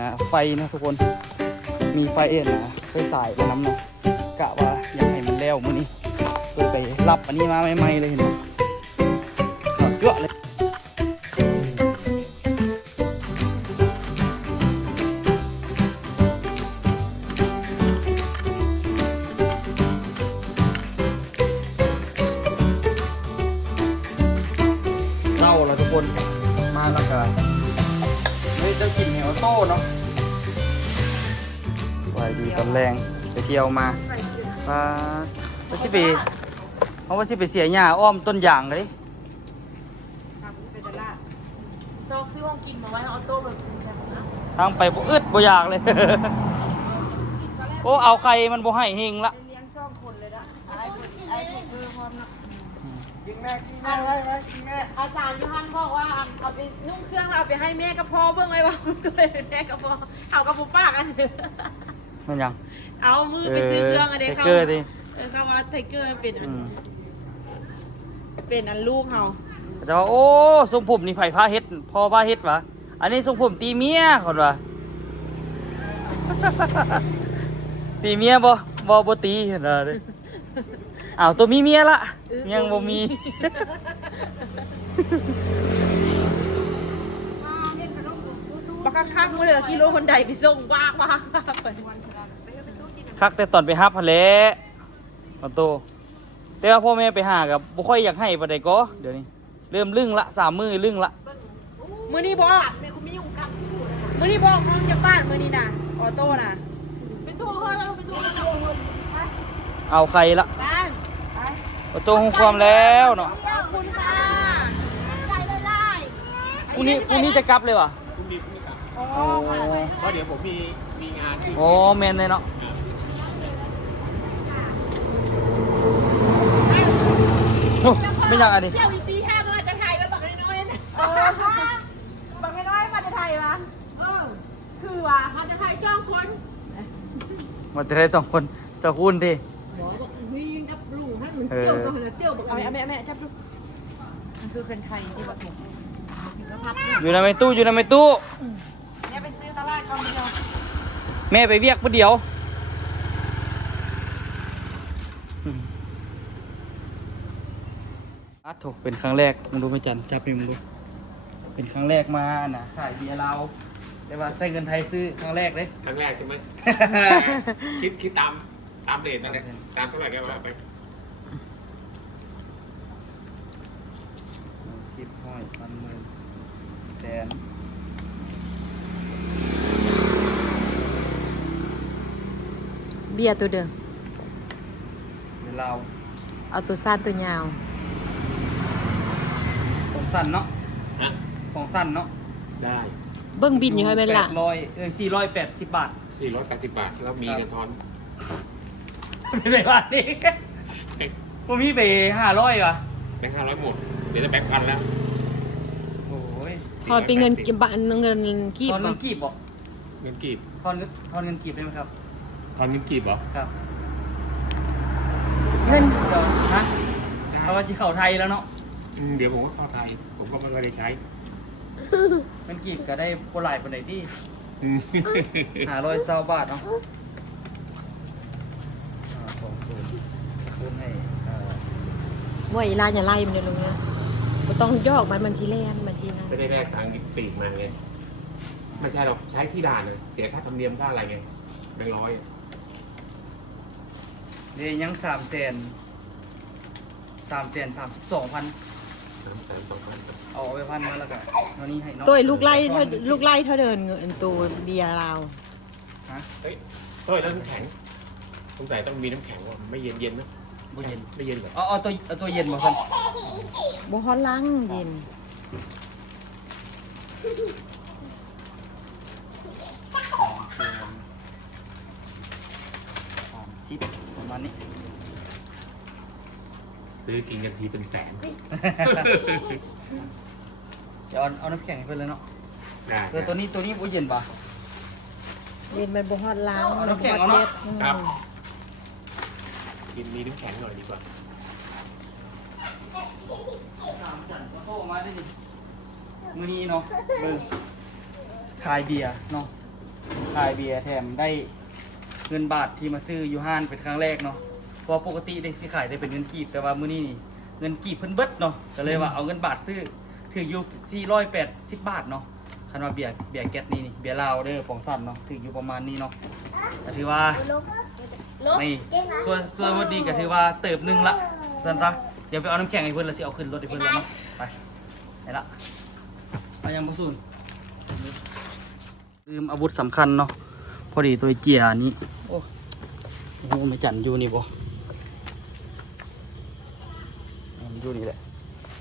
นะไฟนะทุกคนมีไฟนะไฟสายไปน้ำนะกะว่าอยากให้มันแล้วมื้อนี้เพื่อไปรับอันนี้มาใหม่ๆเลยเห็นไหมขับเยอะเลยเศร้าแล้วทุกคนมาแล้วก็เฮ้ยเจ้ากินเหนียวโต้เนาะไว้ดีตอนแรงไปเที่ยวมาว่าสิไปเขาว่าสิไปเสียหญ้าอ้อมต้นยางเลยซอกซื้อของกินมาไว้ออโต้แบบ ทางไปบ่อึดบ่อยากเลย โอ้เอาใครมันบ่ให้เฮงละ เลี้ยงซ่องคนเลยนะไอ้คือความนะ กินแม่กินแม่ อาจารย์ยูฮันบอกว่าเอาไปนุ่งเครื่องแล้วเอาไปให้แม่กับพ่อเบิ่งไว้ว่าตัวแม่กับพ่อเอากับปู่ป้ากันเถอะ มันยัง เอามือไปซื้อเครื่องอันนี้เขา เกอร์ดิ เขาว่าไทเกอร์เป็นอันลูกเขา แต่ว่าโอ้ทรงผมนี่ไผ่ผ้าเฮ็ดพอผ้าเฮ็ดวะอันนี้ทรงผมตีเมียคนวะ ตีเมียบ่ตีเห็นบ่เด้อ้าวตัวมีเมียละยังบ่มี บักคักมือเหลือกิโลคนใดไปส่งว้ากคักแต่ตอนไปฮับหั่นแหละเอาโตแต่ว่าพ่อแม่ไปหากับบ่ค่อยอยากให้ปานใดก็เดี๋ยวนี้เริ่มลึงละ3มื้อลึงละ มือนี้บอกมือนี้บอกน้องจากบ้านมือนี้น่ะออโต้น่ะเป็นตัวเฮ้ยเราเป็นตัวเฮ้ย เอาใครละ บ้าน เอาโตของความแล้วเนาะ ขอบคุณค่ะได้ได้ พรุ่งนี้จะกลับเลยวะ พรุ่งนี้กลับ อ๋อ โอ้ เพราะเดี๋ยวผมมีงานที่ โอ้แม่นเลยเนาะโอ้ไม่อยากอะไร เชี่ยวอีปีห้ามาจะถ่ายมาบักน้อยนะบักน้อยมาจะถ่ายวะคือว่ามาจะถ่ายจ้องคน มาจะได้2 คนสกุลที วิ่งกับลุงให้เหมือนเจียวสหัสเจียวบักเอาแม่จับดูมันคือเป็นใครที่แบบผมอยู่ในตู้เนี่ยไปซื้อตลาดคำเดียว แม่ไปเวียกผู้เดียวถูกเป็นครั้งแรกมึงดูไม่จันจับนี่มึงดูเป็นครั้งแรกมาน่ะขายเบียร์เราแต่ว่าใช้เงินไทยซื้อครั้งแรกเลย ครั้งแรกใช่ไหม คิดตามเรทนั่นแหละตามเท่าไหร่ก็ว่าไป 10 100 1,000 10,000 แสน เบียร์ตัวเดิม เดี๋ยวเรา เอาตัวสั้นตัวยาว ของสั้นเนาะ ฮะ ของสั้นเนาะ ได้ เบิ้งบินอยู่ให้แม่นละ 480 บาท 480 บาทแล้วมีเงินทอน ไม่ไปบ้านนี่ผมพี่ไป500ว่ะ แบงค์500หมดเดี๋ยวจะแบงค์พันแล้ว โอ้ย ทอนเป็นเงินกีบเงินกีบ ทอนเงิ บ่ นกีบบ่ เงินกีบ ทอนเงินกีบได้ไหมครับ ทอนเงินกีบเหรอ ครับ เงิน เดี๋ยวฮะเพราะว่าที่เข้าไทยแล้วเนาะ เดี๋ยวผมก็เข้าไทยผมก็ไม่ได้ใช้ เงินกีบก็ได้โปรไลน์คนไหนที่520 บาทเนาะ20คูณให้มวยอีลาอย่าไล่มันเลยลงเนี่ยบ่ต้องยอกมันทีแรกมันทีนั้น ไม่ได้แลกตังค์ปีกมาไงไม่ใช่หรอกใช้ที่ด่านเลยเสียค่าธรรมเนียมค่าอะไรไงแบงค์ร้อย เดี๋ยวยัง332,000 เอาไป1,000มาแล้วกันเท่านี้ให้เนาะ ตัวลูกไล่เท่าเดินเงินตัวเบียร์เราว ฮะ เฮ้ยแล้วน้ำแข็งสงสัยต้องมีน้ำแข็งว่าไม่เย็นๆนะ บ่เย็น ไม่เย็นเหรอ เอาตัวเย็นบ่ครับ บ่ฮอนล้างเย็น 30ประมาณนี้ ซื้อกินกันทีเป็นแสน เดี๋ยวเอาน้ำแข็งให้เพื่อนเลยเนาะ ได้ ตัวนี้บ่เย็นป่ะ เย็นมันบ่ฮอนล้าง เอาน้ำแข็งเอาเนอะ ครับ กินมีน้ำแข็งหน่อยดีกว่า จันโทรมาได้ดิมื้อนี้เนาะขายเบียร์เนาะ ขายเบียร์แถมได้เงินบาทที่มาซื้ออยู่ห้านเป็นครั้งแรกเนาะเพราะปกติได้สิขายได้เป็นเงินกีบแต่ว่ามื้อนี้นี่เงินกีบเพิ่นเบิดเนาะก็เลยว่าเอาเงินบาทซื้อถืออยู่480 บาทเนาะคันว่าเบียร์แก๊สนี่เบียร์ลาวเด้อของสั่นเนาะถืออยู่ประมาณนี้เนาะก็ถือว่าไม่ส่วนวันนี้ก็ถือว่าเติบหนึงละสั่นซะเดี๋ยวไปเอาน้ำแข็งให้เพิ่นแล้วสิเอาขึ้นรถให้เพิ่นแล้วเนาะไปละมายังบ่สูนลืมอาวุธสำคัญเนาะพอดีตัวเจียนี้โอ้โหไม่จันอยู่นี่บ่อยู่นี่แหละ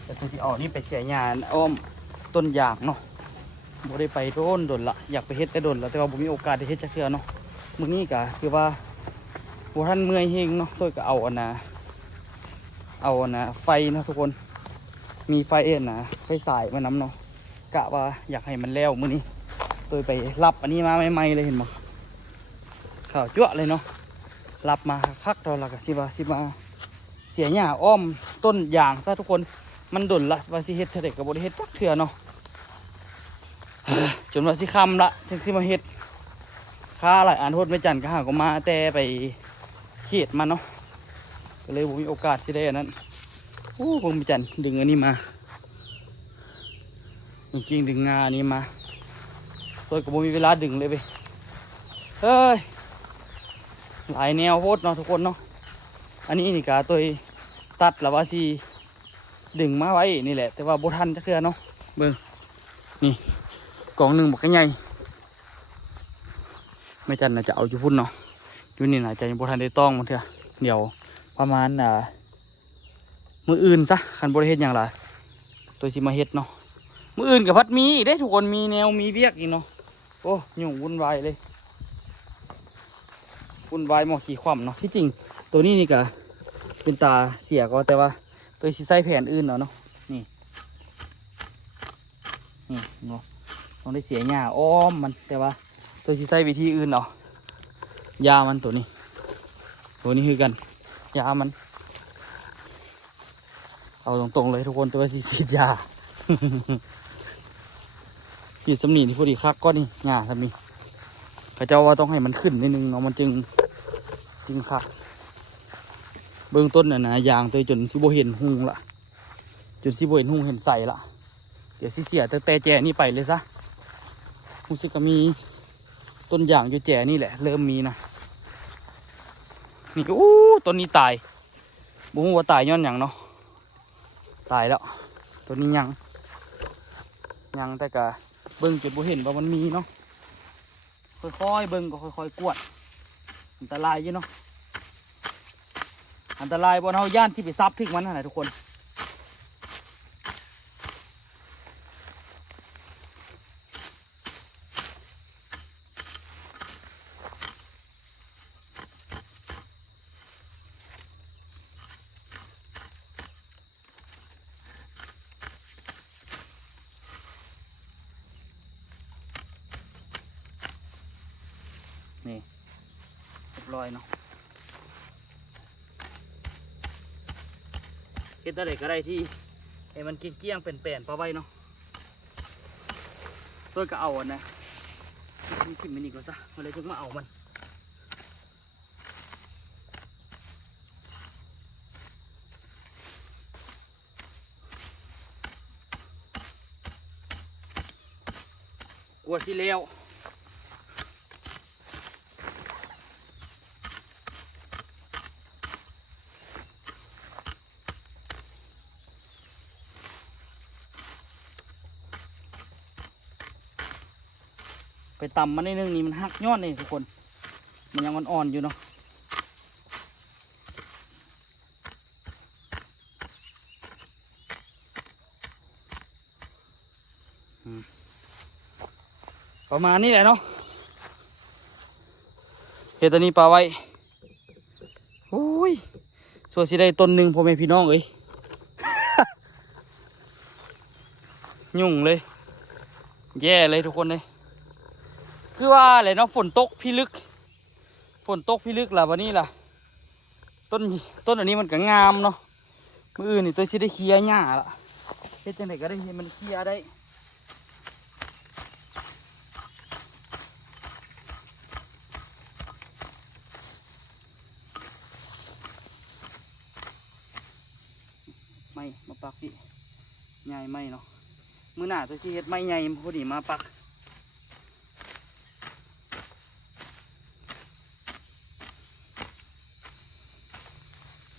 แต่ตัวที่ออกนี่ไปเสียหญ้าอ้อมต้นยางเนาะบ่ได้ไปโดนละอยากไปเฮ็ดแต่โดนละแต่ว่าบ่มีโอกาสได้เฮ็ดจักเทื่อเนาะมื้อนี้ก็คือว่าบ่ทันเมื่อยเฮงเนาะตัวก็เอาอันน่ะไฟเนาะทุกคนมีไฟไฟสายมานำเนาะกะว่าอยากให้มันแล้วมื้อนี้ตัวไปรับอันนี้มาใหม่ๆเลยเห็นบ่ข่าวจั่วเลยเนาะรับมาคักๆตอนละก็สิมาเสียหญ้าอ้อมต้นยางซะทุกคนมันดนละว่าสิเฮ็ดเท่าใดก็บ่ได้เฮ็ดจักเทื่อเนาะจนว่าสิค่ำละจึงสิมาเฮ็ดค่าหลายอันโทษไม่จันก็หาก็มาแต่ไปเขตมาเนาะก็เลยบ่มีโอกาสสิได้อันนั้นโอ้ผมไม่จันดึงอันนี้มาจริงๆดึงงาอันนี้มาตัวก็บ่มีเวลาดึงเลยไปเฮ้ยหลายแนวโพดเนาะทุกคนเนาะอันนี้นี่กะตัวตัดแล้วว่าสิดึงมาไว้นี่แหละแต่ว่าบ่ทันจักเทื่อเนาะเบิ่งนี่กล่องหนึ่งบอกใหญ่ไม่จันน่าจะเอาอยู่พุ่นเนาะอยู่นี่น่าจะยังบ่ทันได้ต้องมันเถอะเดี๋ยวประมาณมื้ออื่นซะคันบ่ได้เฮ็ดหยังล่ะตัวสิมาเฮ็ดเนาะมื้ออื่นกับพัดมีอีกได้ทุกคนมีแนวมีเวียกอีกเนาะโอ้ยุ่งวุ่นวายเลยวุ่นวายหมอขี่คว่ำเนาะที่จริงตัวนี้นี่ก็เป็นตาเสียก็แต่ว่าตัวสิใส่แผ่นอื่นเนาะนี่เนาะต้องได้เสียหญ้าอ้อมมันแต่ว่าตัวสิใส่วิธีอื่นเนาะยามันตัวนี้คือกันยามันเอาตรงๆเลยทุกคนตัวสิฉีดยาปีสำนีที่พอดีคักก็นี่หญ้าสำนีเขาเจ้าว่าต้องให้มันขึ้นนิดนึงเนาะมันจึงคักเบื้องต้นนะยางตัวจนสิโบเห็นหุงละจนสิโบเห็นหุงเห็นใส่ละเดี๋ยวสิเสียแต่แจนี่ไปเลยซะรู้สึกก็มีต้นยางอยู่แจนี่แหละเริ่มมีนะนี่ก็ต้นนี้ตายบุ้งว่าตายย้อนอย่างเนาะตายแล้วต้นนี้ยังแต่กะเบิ้งจุดโบเห็นว่ามันมีเนาะค่อยๆเบิ้งก็ค่อยๆกวดอันตรายอยู่เนาะอันตรายบนเฮาย่านที่ไปซับทิ้งมันนะทุกคนนี่เรียบร้อยเนาะเฮ็ดอะไรก็ได้ที่ให้มันเกี้ยงๆเป็นๆปะไว้เนาะตัวก็เอาอ่ะนะนี่ขึ้นมานี่ก่อนซะมาเลยถึงมาเอามันกลัวสิเลวไปตำมันนิดนึงนี่มันหักยอดนี่ทุกคนมันยังอ่อนๆอยู่เนาะประมาณนี้แหละเนาะเฮ็ดตัวนี้ปลาไว้โอ้ยส่วนสิได้ต้นหนึ่งพ่อแม่พี่น้องเอ้ย ยุ่งเลยแย่เลยทุกคนเลยคือว่าอะไรเนาะฝนตกพิลึกล่ะวันนี้ล่ะต้นอันนี้มันก็งามเนาะมื้ออื่นนี่ตัวสิได้เคลียร์หญ้าละเฮ็ดจังได๋ก็ได้เห็นมันเคลียร์ได้ ไม่มาปักพี่ใหญ่ไม่เนาะมื้อหน้าตัวที่เฮ็ดไม่ใหญ่พอดีมาปัก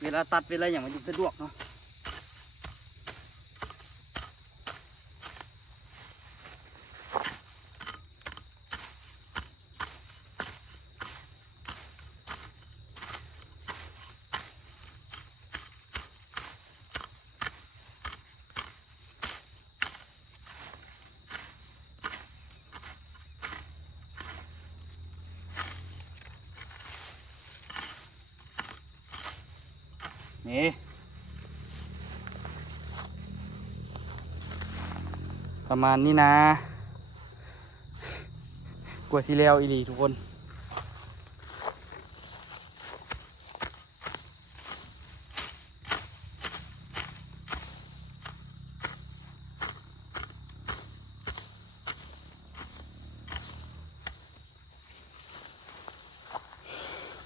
เวลาตัดเวลาอย่างมันจะสะดวกเนาะนี่ประมาณนี้นะกลัวสิแล้วอีหลีทุกคน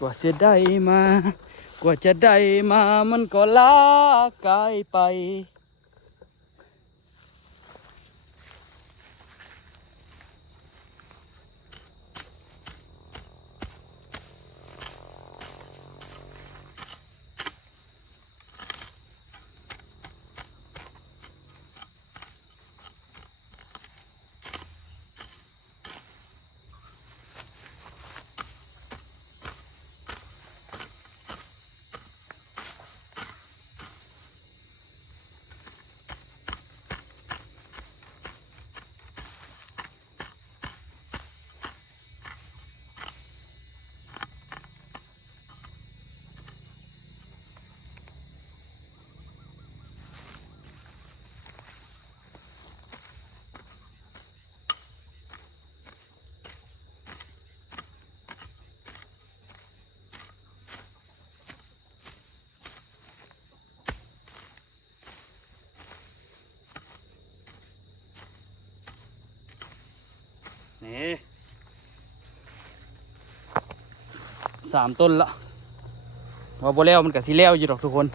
กว่าจะได้มากว่าจะได้มามันก็ลากายไปนี่3 ต้นละว่าบ่แล้วมันก็สิแล้วอยู่ดอกทุกคน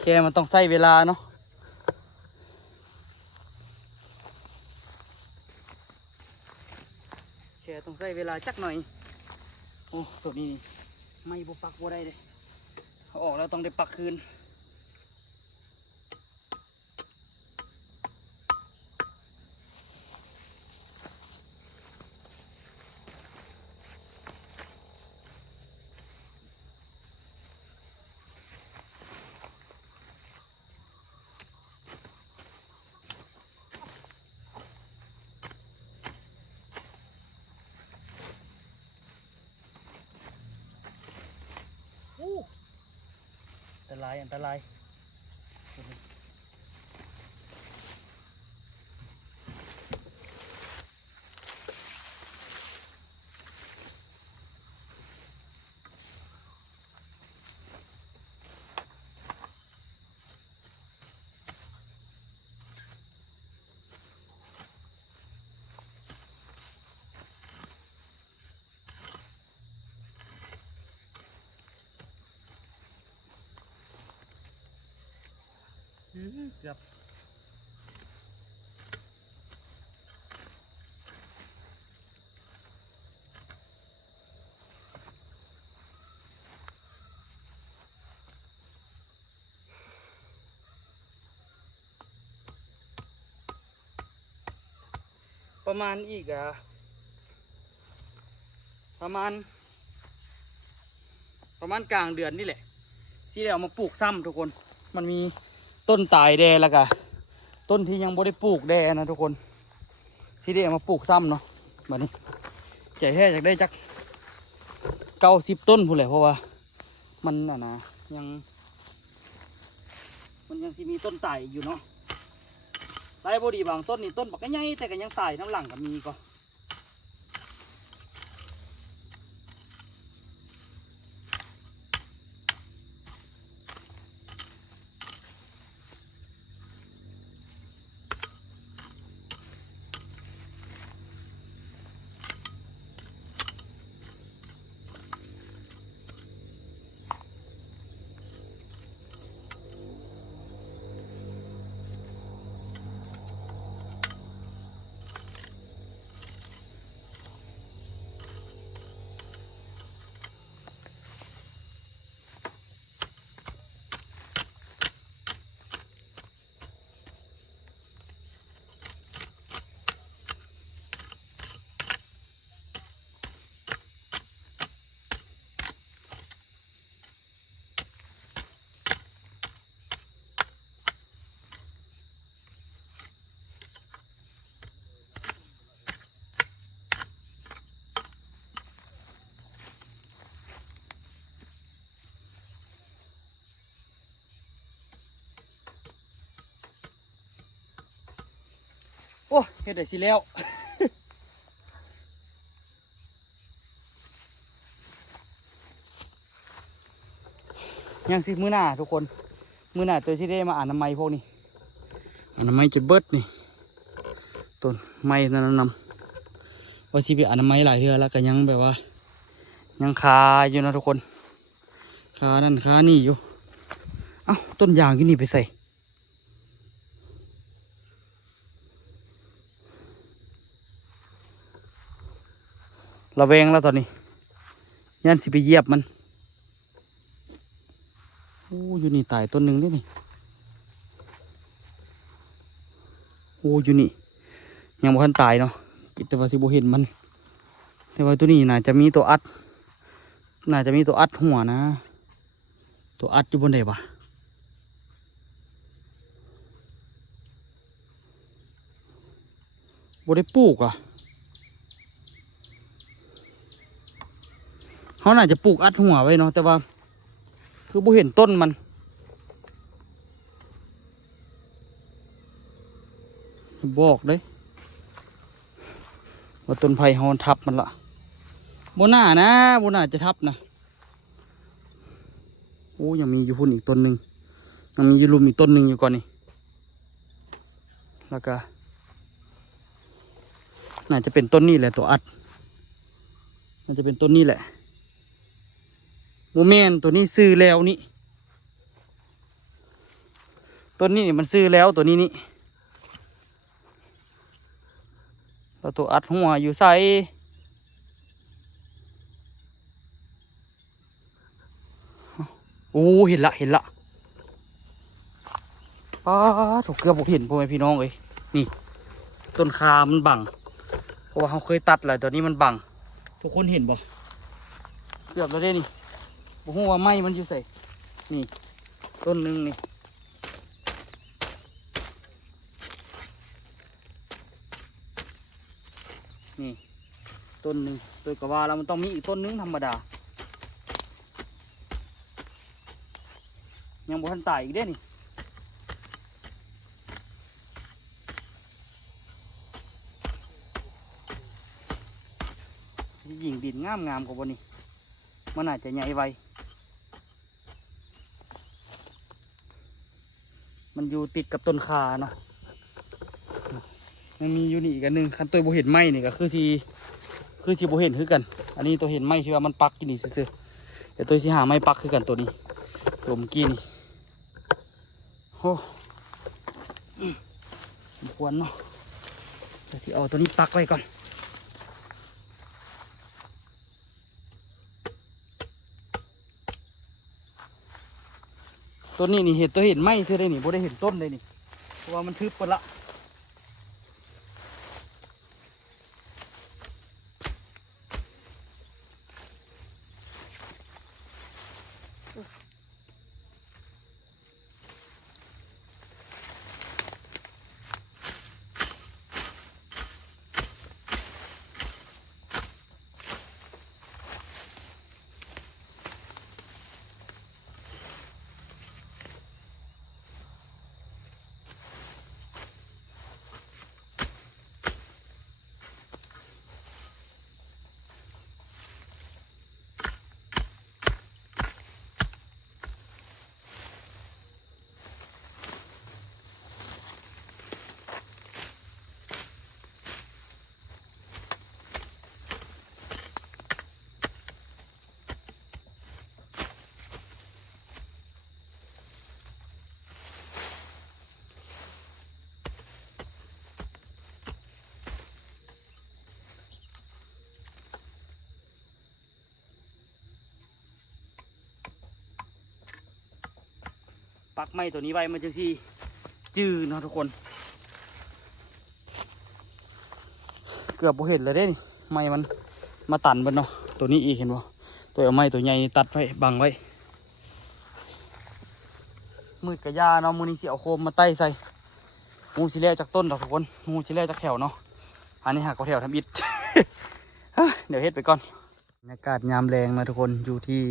แค่มันต้องใช้เวลาเนาะแค่ต้องใช้เวลาจักหน่อยโอ้ตัวนี้ไม่บ่ปักบ่ได้เลยเอาออกแล้วต้องได้ปักคืนอันตรายอันตรายเกือบประมาณอีกประมาณกลางเดือนนี่แหละที่เราเอามาปลูกซ้ำทุกคนมันมีต้นตายแดแล้วก็ต้นที่ยังบ่ได้ปลูกแดนะทุกคนที่ได้เอามาปลูกซ้ำเนาะแบบนี้ใจแท้อยากได้จัก90 ต้นพูดเลยเพราะว่ามันนะมันยังสิมีต้นตายอยู่เนาะตายบ่ดีบางต้นนี่ต้นบักใหญ่แต่ก็ยังตายน้ำหลังก็มีก็ โอ้เฮ็ดได้สิแล้ว ยังสิมื้อหน้าทุกคนมื้อหน้าตัวที่ได้มาอ่านน้ำไม้พวกนี้อ่านน้ำไม้จะเบิดนี่ต้นไม้นั่นนำว่าสิไปอ่านน้ำไม้หลายเทื่อแล้วก็ยังแบบว่ายังคาอยู่นะทุกคนคานั่นคานี่อยู่เอ้าต้นยางที่นี่ไปใส่ระแวงแล้วตอนนี้ยันสิไปเหยียบมันโอ้อยู่นี่ตายต้นหนึ่งได้นี่โอ้อยู่นี่ยังบ่ทันตายเนาะแต่ว่าสิบ่เห็นมันแต่ว่าตัวนี้น่าจะมีตัวอัดหัวนะตัวอัดอยู่บนไหนวะบ่ได้ปลูกอ่ะเขาน่าจะปลูกอัดหัวไว้เนาะแต่ว่าคือบ่เห็นต้นมันบอกเลยว่าต้นไผ่เขาทับมันละบ่น่าจะทับนะโอ้ยังมีอยู่หุ่นอีกต้นหนึ่งยังมีอยู่ลุมอีกต้นหนึ่งอยู่ก่อนนี่แล้วก็น่าจะเป็นต้นนี้แหละตัวอัดน่าจะเป็นต้นนี้แหละโมเมนตัวนี้ซื้อแล้วนี่ต้นนี้มันซื้อแล้วตัวนี้นี่แล้วตัวอัดหัวอยู่ใส่โอ้เห็นละป้าถูกเกือบบอกเห็นพ่อแม่พี่น้องเลยนี่ต้นคามันบังเพราะว่าเขาเคยตัดแหละตอนนี้มันบังทุกคนเห็นบ่เกือบแล้วได้นี่บอกว่าไม้มันอยู่ใส่นี่ต้นหนึ่งนี่นี่ต้นหนึ่งตัวกว่าแล้วมันต้องมีอีกต้นหนึงธรรมดายังบ่ทันตายอีกเด้นี่หญิงดินงามกว่าบนนี้มันอาจจะใหญ่ไวมันอยู่ติดกับต้นคาเนาะมันมีอยู่นี่อีกอันหนึ่งคันตัวบ่เห็นไม้นี่ก็คือสิบ่เห็นคือกันอันนี้ตัวเห็นไม้ที่ว่ามันปักอยู่นี่ซื่อๆแต่ตัวสิหาไม้ปักคือกันตัวนี้ตัวเมื่อกี้นี่โอ้ควรเนาะเดี๋ยวที่เอาตัวนี้ปักไว้ก่อนต้นนี้นี่เห็นตัวเห็นไม้เชื่อได้นี่บ่ได้เห็นต้นเลยนี่เพราะว่ามันทึบไปละปักไม้ตัวนี้ไว้มันจะที่จืดเนาะทุกคนเกือบบ่เห็นเลยเด้นี่ไม้มันมาตันบนเนาะตัวนี้อีกเห็นบ่ตัวเอาไม้ตัวใหญ่ตัดไว้บังไว้มืดกระยาเนาะมือนี้สิเอาโคมมาไต่ใส่งูสิแล้วจากต้นดอกทุกคนงูสิแล้วจากแถวเนาะอันนี้หากเอาแถวทำอิฐ เดี๋ยวเฮ็ดไปก่อนบรรยากาศยามแรงนะทุกคนอยู่ที่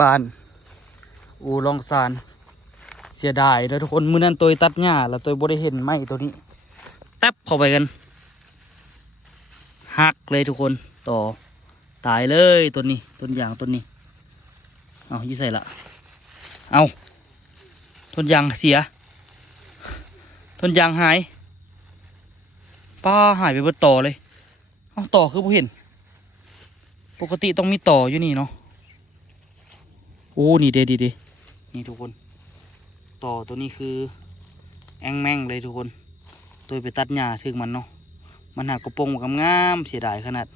บ้านอู่ลองซานเสียดายแล้วทุกคนมื้อนั้นตัวตัดหญ้าแล้วตัวบ่ได้เห็นไม้ตัวนี้ แทบเข้าไปกันหักเลยทุกคนต่อตายเลยต้นนี้ต้นยางต้นนี้เอายี่ใส่ละเอาต้นยางเสียต้นยางหายป้าหายไปบนต่อเลยเอาต่อคือผู้เห็นปกติต้องมีต่ออยู่นี่เนาะโอ้นี่เด็ดนี่ทุกคนต่อตัวนี้คือแองแม่งเลยทุกคนตัวไปตัดหญ้าถึงมันเนาะมันหักกระโปรงกับงามเสียดายขนาด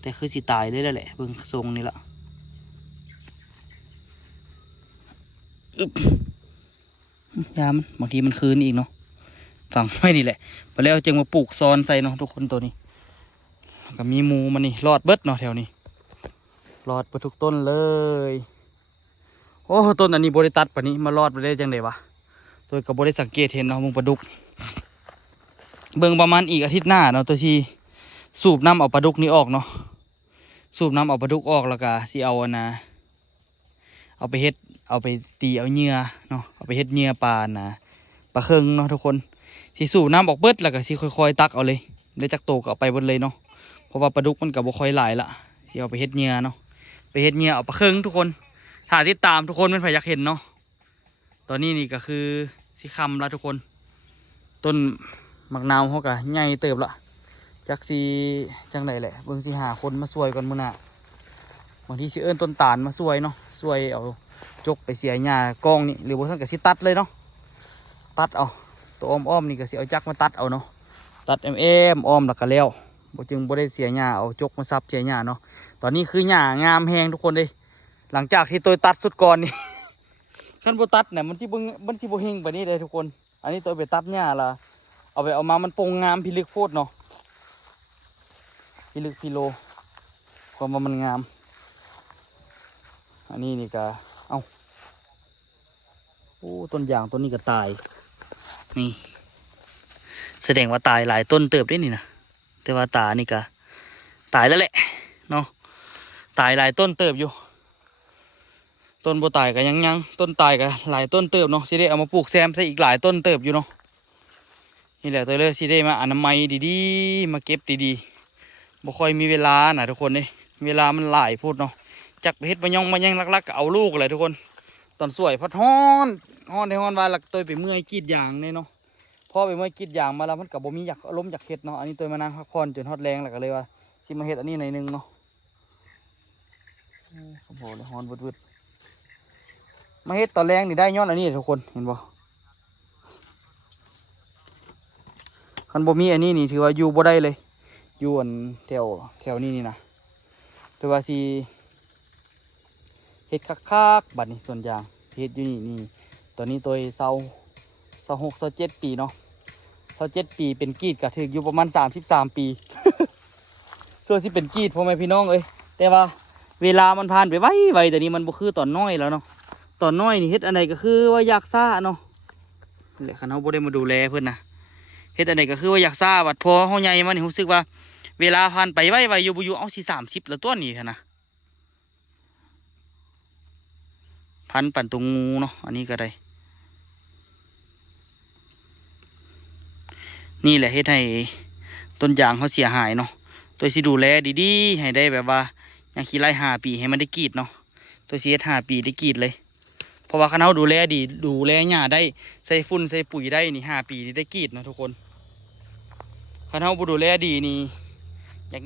แต่คือสิตายเลยแล้วแหละเบิ่งทรงนี่ละยามันบางทีมันคืนอีกเนาะฝังไว้นี่แหละไปแล้วจึงมาปลูกซ้อนใส่เนาะทุกคนตัวนี้ก็มีหมูมันนี่รอดเบิดเนาะแถวนี้รอดไปทุกต้นเลยโอ้ต้นอันนี้บริตัดปะนี้มารอดไปได้จังเลยวะตัวกับบริสังเกตเห็นเนาะมึงปลาดุกเบิ่งประมาณอีกอาทิตย์หน้าเนาะตัวที่สูบน้ำเอาปลาดุกนี้ออกเนาะสูบน้ำเอาปลาดุกออกแล้วก็สิเอานะเอาไปเฮ็ดเอาไปตีเอาเหยื่อเนาะเอาไปเฮ็ดเหยื่อปลานะปลาเคิงเนาะทุกคนสิสูบน้ำออกเบิดแล้วก็สิค่อยๆตักเอาเลยได้จักโตก็เอาไปเบิดเลยเนาะเพราะว่าปลาดุกมันกับบ่ค่อยหลายละสิเอาไปเฮ็ดเหยื่อเนาะไปเฮ็ดเหยื่อเอาปลาเคิงทุกคนถ้าติดตามทุกคนเป็นไผอยากเห็นเนาะตอนนี้นี่ก็คือสิคำละทุกคนต้นมะนาวเขาก็ใหญ่เติบละจักสีจังไดแหละเบิ่งสิหาคนมาช่วยกันมื้อหน้าบางทีสิเอิ้นต้นตาลมาช่วยเนาะช่วยเอาจกไปเสียหญ้ากองนี่หรือบ่ซั่นก็สิตัดเลยเนาะตัดเอาตัวอ้อมๆนี่ก็สิเอาจักมาตัดเอาเนาะตัดอ้อมแล้วก็แล้วบ่จึงบ่ได้เสียหญ้าเอาจกมาซับเสียหญ้าเนาะตอนนี้คือหญ้างามแฮงทุกคนเลยหลังจากที่ตัวตัดสุดก่อนนี่ ขั้นบ่ตัดเนี่ยมันสิบ่เฮงไปนี่เลยทุกคนอันนี้ตัวไปตัดหญ้าละเอามามันโปร่งงามพิลึกโพดเนาะพิลึกพิโลความว่ามันงามอันนี้นี่ก็เอ้าโอ้ต้นยางต้นนี้ก็ตายนี่แสดงว่าตายหลายต้นเติบได้นี่นะแต่ว่าตานี่ก็ตายแล้วแหละเนาะตายหลายต้นเติบอยู่ต้นโบตายก็ยังต้นตายก็หลายต้นเติบเนาะสิได้เอามาปลูกแซมใส่อีกหลายต้นเติบอยู่เนาะนี่แหละตัวเลยสิได้มาอนามัยดีๆมาเก็บดีๆบ่ค่อยมีเวลานะทุกคนนี่เวลามันหลายพูดเนาะจักไปเฮ็ดมายังลักๆก็เอาลูกอะไรทุกคนตอนสวยพัดฮ้อนในฮ้อนว่าหลักตัวไปเมื่อยกรีดยางเนี่ยเนาะพอไปเมื่อยกรีดยางมาแล้วมันกับบ่มีอยากอารมณ์อยากเฮ็ดเนาะอันนี้ตัวมานั่งพักผ่อนจนฮอดแรงแล้วก็เลยว่าสิมาเฮ็ดอันนี้หน่อยนึงเนาะโอ้โหฮ้อนวึดมาเฮ็ดตอนแรงนี่ได้ย้อนอันนี้ทุกคนเห็นบ่คันบ่มีอันนี้นี่ถือว่าอยู่บ่ได้เลยอยู่อันแถวนี้นี่นะแต่ว่าสิเฮ็ดคักๆบัดนี้ส่วนยางเฮ็ดอยู่นี่ตอนนี้ตัว26-27 ปีเนาะ27 ปีเป็นกรีดก็ถึงอยู่ประมาณ33 ปี ส่วนสิเป็นกรีดพ่อแม่พี่น้องเอ้ยแต่ว่าเวลามันผ่านไปไวแต่นี้มันบ่คือตอนน้อยแล้วเนาะตอนน้อยนี่เฮ็ดอันใดก็คือว่าอยากซ่าเนาะแหละคันเฮาบ่ได้มาดูแลเพิ่นนะเฮ็ดอันใดก็คือว่าอยากซ่าบัดพอเฮาใหญ่มานี่รู้สึกว่าเวลาผ่านไปไวอยู่บ่อยู่เอาสิ30แล้วตัวนี้นะพันปั่นตรงงูเนาะอันนี้ก็ได้นี่แหละเฮ็ดให้ต้นยางเขาเสียหายเนาะตัวสิดูแลดีๆให้ได้แบบว่าอย่างขี้ไล่5 ปีให้มันได้กรีดเนาะตัวสิเฮ็ด5 ปีได้กรีดเลยเพราะว่าคันเฮาดูแลดีดูแลหญ้าได้ใส่ฝุ่นใส่ปุ๋ยได้นี่5 ปีนี่ได้กรีดนะทุกคนคันเฮาบ่ดูแลดีนี่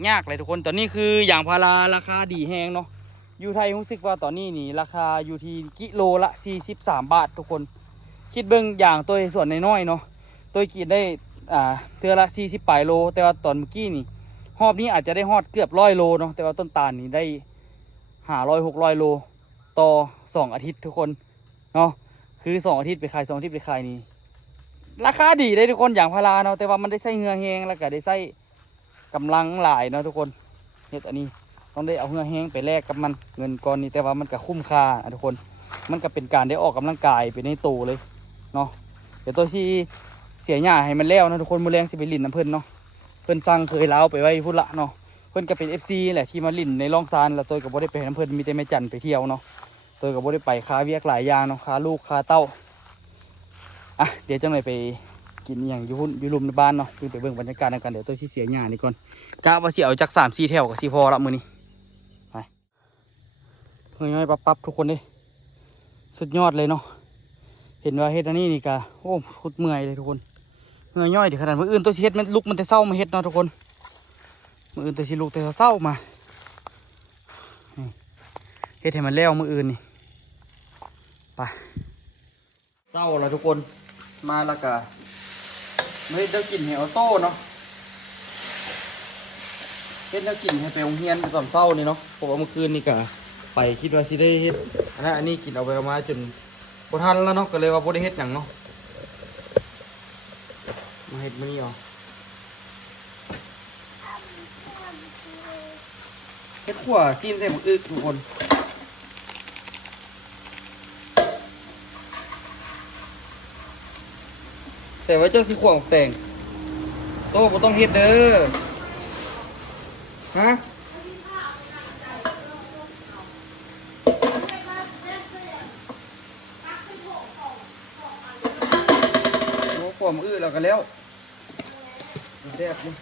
ยากเลยทุกคนตอนนี้คืออย่างพาราราคาดีแฮงเนาะอยู่ไทยรู้สึกว่าตอนนี้นี่ราคาอยู่ที่กิโลละ43 บาททุกคนคิดเบิ่งอย่างตัวส่วนน้อยๆเนาะตัวกรีดได้เทื่อละ40 ปลายโลแต่ว่าตอนเมื่อกี้นี่หอบนี้อาจจะได้ฮอดเกือบ100 โลเนาะแต่ว่าต้นตาลนี่ได้500-600 โลต่อ2 อาทิตย์ทุกคนเนาะคือ2 อาทิตย์ไปขาย2 อาทิตย์ไปขายนี่ราคาดีได้ทุกคนอย่างพาราเนาะแต่ว่ามันได้ใส่เหงื่อแห้งแล้วก็ได้ใส่กำลังหลายเนาะทุกคนเฮ็ดอันนี้ต้องได้เอาเหงื่อแห้งไปแลกกับมันเงินก้อนนี้แต่ว่ามันก็คุ้มค่าทุกคนมันก็เป็นการได้ออกกำลังกายไปในโตเลยเนาะเดี๋ยวตัวที่เสียหญ้าให้มันแล้วนะทุกคนมื้อแรงสิไปลิ้นน้ำเพิ่นเนาะเพิ่นสั่งเคยเล้าไปไว้พุ่นละเนาะเพิ่นก็เป็น FC แหละที่มาลิ้นในร่องซานแล้วตัวก็บ่ได้ไปน้ำเพิ่นมีแต่แม่จันไปเที่ยวเนาะตัวก็บ่ได้ไปค้าเวียกหลายอย่างเนาะค้าลูกค้าเต้าอ่ะเดี๋ยวจังเลยไป กินอหย่างอยู่หุ่นอยู่ลุมในบ้านเนาะคือไปเบิ่งบรรยากาศในการเดี๋ยวตัวที่เสียหญ้านี่ก่อนกะว่าสิเอาจาก3-4แถวก็สิพอละมื้อนี้ไปเฮ้ยปั๊บทุกคนเด้สุดยอดเลยเนาะเห็นว่าเฮ็ดอันนี้นี่กะโอ้ขุดเมื่อยเลยทุกคนเหงื่อย่อยถึงขนาดมื้ออื่นตัวสิเฮ็ดมันลุกมันแต่เช้ามาเฮ็ดเนาะทุกคนมื้ออื่นตัวสิลุกแต่เช้ามานี่เฮ็ดให้มันแล้วมื้ออื่นนี่ไปเช้าแล้วทุกคนมาแล้วก็มาเฮ็ดเดี๋ยวกินให้ออโต้เนาะเฮ็ดเดี๋ยวกินให้ไปโรงเรียนตอนเช้านี่เนาะเพราะว่าเมื่อคืนนี่ก็ไปคิดว่าสิได้เฮ็ดอันนี้กินเอาไปเอามาจนบ่ทันแล้วเนาะก็เลยว่าบ่ได้เฮ็ดหยังเนาะมาเฮ็ดมื้อนี้เอาเฮ็ดขั่วซีนใส่หมึกอึทุกคนแต่ว่าเจ้าสิขั่วหมกแตงโตบ่ต้องเฮ็ดเด้อฮะโอ้ขั่วหมึกอึแล้วก็แล้วแซ่บนี่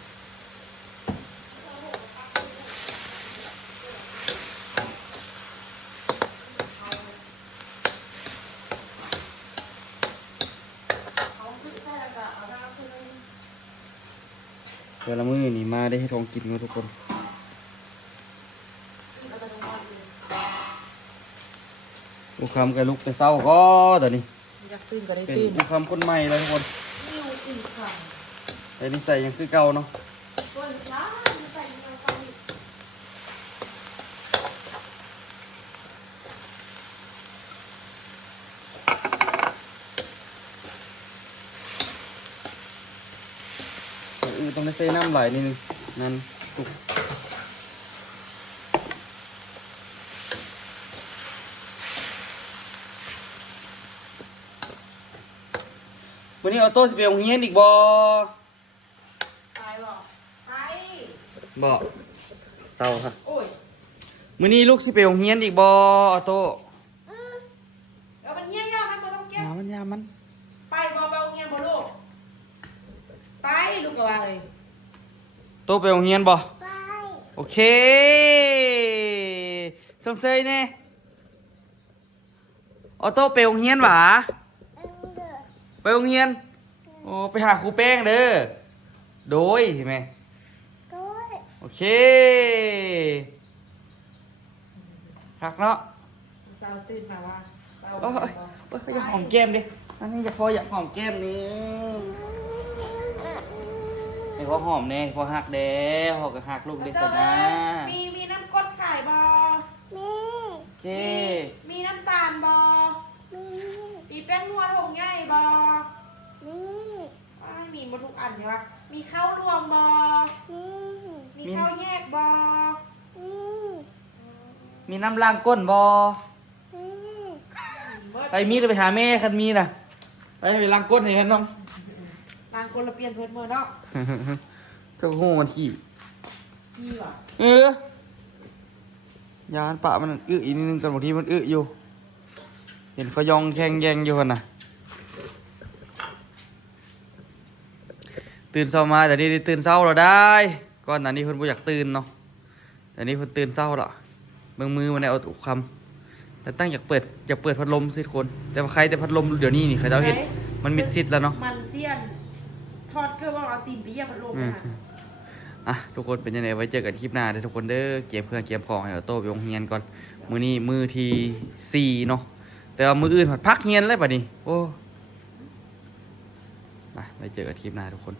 เดี๋ยวละมื้อนี่มาได้ให้ทองกินกันทุกคนลูกคำกับลูกแต่เศร้าก็ตอนนี้ อยากตื่นก็ได้ เป็น ตื่น ลูกคำคนใหม่แล้วทุกคนแต่นิสัยยังคือเก่าเนาะต้องได้ใส่น้ำไหลนิดนึงนั่นตุกวันนี้ออโต้สิไปโรงเรียนอีกบ่ ไปบอกไป บ่เศร้าค่ะ โอ้ย มื้อนี้ลูกสิไปโรงเรียนอีกบ่ออโต้ เอามันเงี้ยยากมันบ่ต้องเก็บ ยามัน ไปบ่เบาเงี้ยบ่ลูกไปลูกก็ว่าเลย โตไปโรงเรียนบ่โอเคสมเสยแน่ออโต้ไปโรงเรียนหวาไปโรงเรียนโอ้ไปหาครูแป้งเด้อโดยเห็นไหมโอเคหักเนาะ เช้าตื่นมาว่าเช้า โอ้ยอยากหอมแก้มดิอันนี้อยากหอมแก้มนี่ไอ้พอหอมเนี่ยพอหักเด้พอก็หักลูกเด็กกันนะ มีน้ำก้นไข่บ่ โอเค มีน้ำตาลบ่มีแป้งนวดหงใหญ่บ่มีหมดทุกอันใช่ปะมีข้าวรวมบ่มีข้าวแยกบ่ มีน้ำล้างก้นบอไปมีดไปหาแม่คันมีน่ะไปล้างก้นให้กันน้อง ล้างก้นแล้วเปลี่ยนเพิ่นมือเนาะ เจ้าหูมันขี้ ดีว่ะ ยานปะมันอึอีกนิดนึงกันบางทีมันอึอยู่เห็นเขายองแข่งแยงอยู่กันน่ะตื่นเช้ามาแต่นี่ได้ตื่นเช้าเราได้ก่อนหน้านี้เพิ่นบ่อยากตื่นเนาะแต่นี้เพิ่นตื่นเช้าและเบิ่งมือมันได้เอาตุกคำแต่ตั้งอยากเปิดพัดลมสิคนแต่ว่าใครแต่พัดลมเดี๋ยวนี้นี่เขาเจ้าเห็นมันมิดซิดแล้วเนาะ มันเสี้ยนทอดคือว่าเอาตีนไปเยี่ยมพัดลมนะ อ่ะทุกคนเป็นยังไงไว้เจอกันคลิปหน้าเด้อทุกคนเด้อเก็บเครื่องเก็บของให้เอาโต้ไปโรงเรียนก่อนมื้อนี้มื้อที่4เนาะแต่ว่ามื้ออื่นผัดพักเรียนเลยบัดนี้โอ้ไปไว้เจอกันคลิปหน้าทุกคน